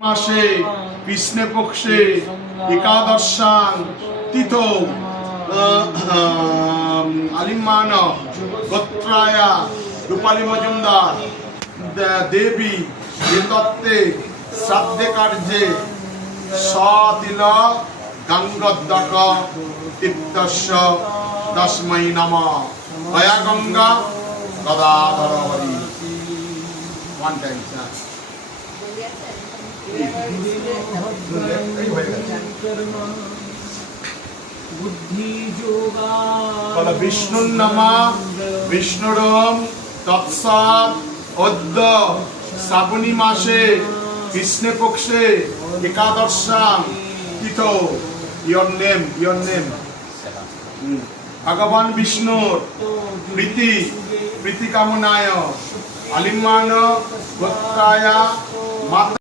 মাসে কৃষ্ণে পক্ষে একাদশাং তিথৌ আলিমান গোত্রায়া রূপালী মজুমদার দেবী তত্ত্বে শ্রাদ্ধে কার্যে সতিল গঙ্গোদ্দক তীর্থস্য তস্मै নমঃ গয়া গঙ্গা গদাধর হরি। ওয়ান টাইম বিষ্ণুর নামা বিষ্ণুরম তৎসাৎ অদ্য শ্রাবণী মাসে কৃষ্ণে পক্ষে একাদশাং তিথৌ ইয়োর নেম ভগবান বিষ্ণুর প্রীতি কামনায় আলিমান গোত্রায়া মাতা